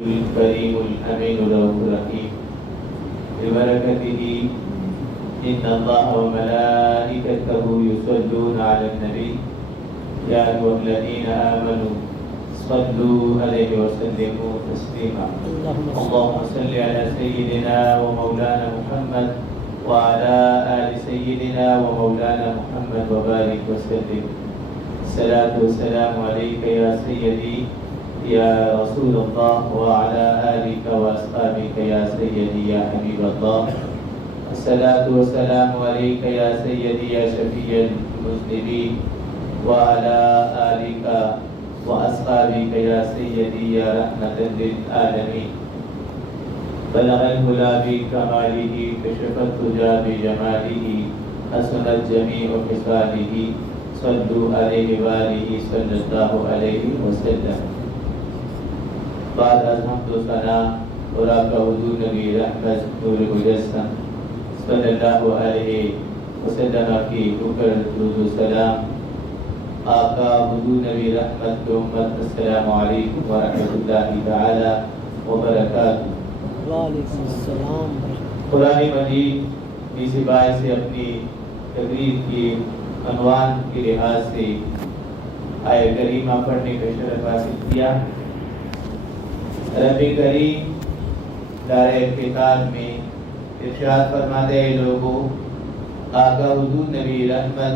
الكريم الأمين الرؤوف الرحيم ببركته إن الله وملائكته يصلون على النبي يا أيها الذين آمنوا صلوا عليه وسلموا تسليما اللهم صل على سيدنا ومولانا محمد وعلى آل سيدنا ومولانا محمد وبارك وسلم. الصلاة والسلام عليك يا سيدي يا رسول الله وعلى آلك وأصحابك يا سيدي يا حبيب الله. الصلاة والسلام عليك يا سيدي يا شفيع المذنبين وعلى آلك وأصحابك يا سيدي يا رحمة للعالمين. بلغ الهدى بكماله كشف الدجى بجماله حسنت جميع خصاله صلوا عليه وآله صلى الله عليه وسلم. بعد از حمد و ثنا اور آپ کا حضور نبی رحمت نور مجسم صلی اللہ علیہ وسلم کی اوپر درود و سلام. آپ کا حضور نبی رحمت کی امت السلام علیکم ورحمۃ اللہ تعالی وبرکاتہ. وعلیکم السلام. قرآن مجید اسی بات سے اپنی تقریر کی عنوان کے لحاظ سے آیہ کریمہ پڑھنے کا شرف حاصل کیا. رب کریم دار افتخار میں ارشاد فرماتے ہیں لوگوں آقا حضور نبی رحمت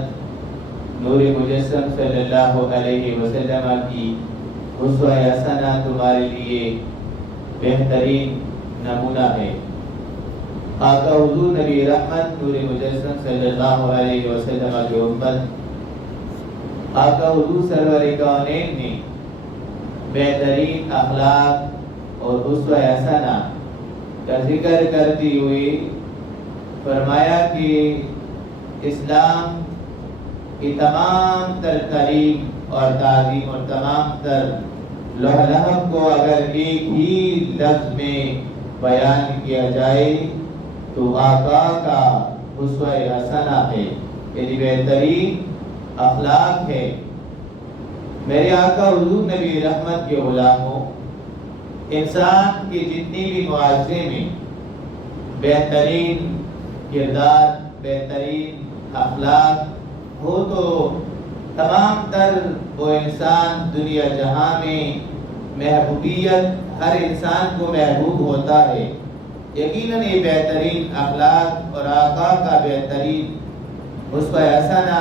نور مجسم صلی اللہ علیہ وسلم کی اسوہ حسنہ تمہارے لیے بہترین نمونہ ہے. آقا حضور نبی رحمت نور مجسم صلی اللہ علیہ وسلم کی امت آقا حضور سرور کونین نے بہترین اخلاق اور اسوہ حسنہ کا ذکر کرتی ہوئی فرمایا کہ اسلام کی تمام تر تعلیم اور تعظیم اور تمام تر لوح لحب کو اگر ایک ہی لفظ میں بیان کیا جائے تو آقا کا اسوہ حسنہ ہے، یعنی بہترین اخلاق ہے. میرے آقا حضور نبی رحمت کے غلاموں، انسان کی جتنی بھی معاشرے میں بہترین کردار بہترین اخلاق ہو تو تمام تر وہ انسان دنیا جہاں میں محبوبیت ہر انسان کو محبوب ہوتا ہے. یقیناً یہ بہترین اخلاق اور آقا کا بہترین اسوہ حسنہ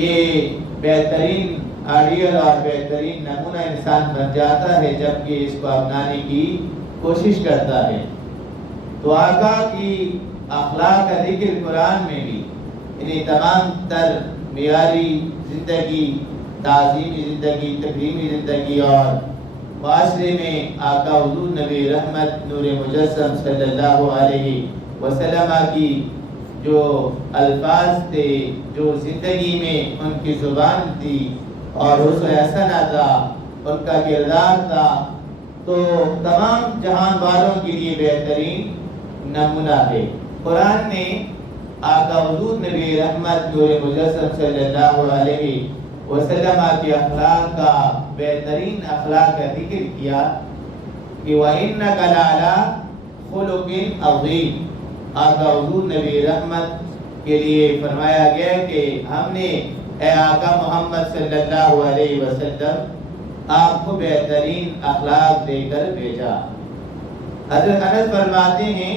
یہ بہترین آئیڈیل اور بہترین نمونہ انسان بن جاتا ہے جب کہ اس کو اپنانے کی کوشش کرتا ہے. تو آقا کی اخلاق کا ذکر قرآن میں بھی انہیں تمام تر معیاری زندگی، تعظیمی زندگی، تکریمی زندگی اور معاشرے میں آقا حضور نبی رحمت نور مجسم صلی اللہ علیہ وسلم کی جو الفاظ تھے، جو زندگی میں ان کی زبان تھی اور اسوہ حسنہ تھا، ان کا کردار تھا، تو تمام جہان والوں کے لیے بہترین نمونہ ہے. قرآن نے آقا حضور نبی رحمت نور مجسم صلی اللہ علیہ وسلم کے اخلاق کا بہترین اخلاق کا ذکر کیا کہ وَإِنَّكَ لَعَلَىٰ خُلُقٍ عَظِيمٍ. آقا حضور نبی رحمت کے لیے فرمایا گیا کہ ہم نے اے آقا محمد صلی اللہ علیہ وسلم آپ کو بہترین اخلاق دے کر بھیجا. حضرت انس فرماتے ہیں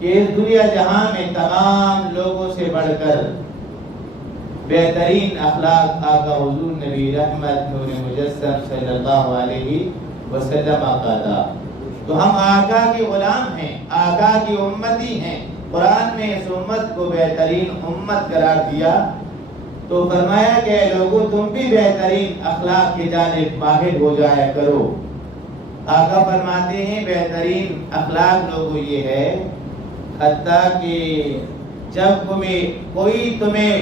کہ اس دنیا جہاں میں تمام لوگوں سے بڑھ کر بہترین اخلاق آقا حضور نبی رحمت نور مجسم صلی اللہ علیہ وسلم کا تھا. تو ہم آقا کے غلام ہیں، آقا کی امتی ہیں. قرآن میں اس امت کو بہترین امت قرار دیا تو فرمایا کہ لوگوں تم بھی بہترین اخلاق کی جانب ماہر ہو جایا کرو. آقا فرماتے ہیں بہترین اخلاق لوگوں یہ ہے حتیٰ کہ جب کوئی تمہیں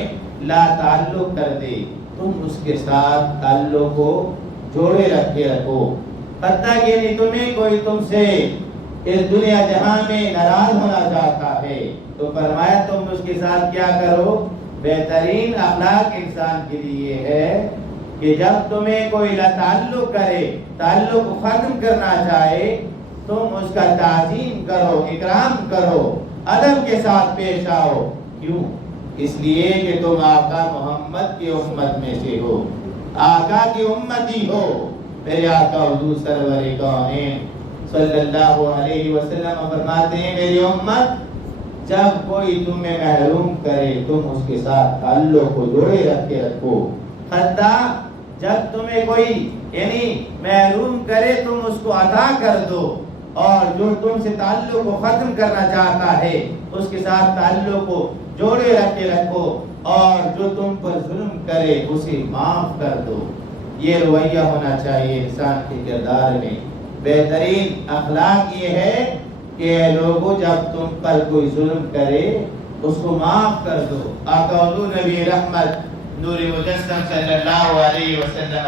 لا تعلق کر دے تم اس کے ساتھ تعلق کو جوڑے رکھے رکھو. حتیٰ کہ تمہیں کوئی تم سے اس دنیا جہاں میں ناراض ہونا چاہتا ہے تو فرمایا تم اس کے ساتھ کیا کرو. بہترین اخلاق انسان کے لیے ہے کہ جب تمہیں کوئی تعلق کرے، تعلق کو ختم کرنا چاہے، تم اس کا تعظیم کرو، اکرام کرو، ادب کے ساتھ پیش آؤ۔ کیوں؟ اس لیے کہ تم آقا محمد کی امت میں سے ہو، آقا کی امتی ہو۔ میرے آقا حضور سرور کونین صلی اللہ علیہ وسلم فرماتے ہیں میری امت جب کوئی تمہیں محروم کرے تم اس کے ساتھ تعلق کو جوڑے رکھ کے رکھو، حتیٰ جب تمہیں کوئی یعنی محروم کرے تم اس کو عطا کر دو، اور جو تم سے تعلق کو ختم کرنا چاہتا ہے اس کے ساتھ تعلق کو جوڑے رکھ کے رکھو، اور جو تم پر ظلم کرے اسے معاف کر دو۔ یہ رویہ ہونا چاہیے انسان کے کردار میں۔ بہترین اخلاق یہ ہے کہ لوگوں جب تم پر کوئی ظلم کرے اس کو معاف کر دو۔ آقا حضور نبی رحمت نور مجسم صلی اللہ علیہ وسلم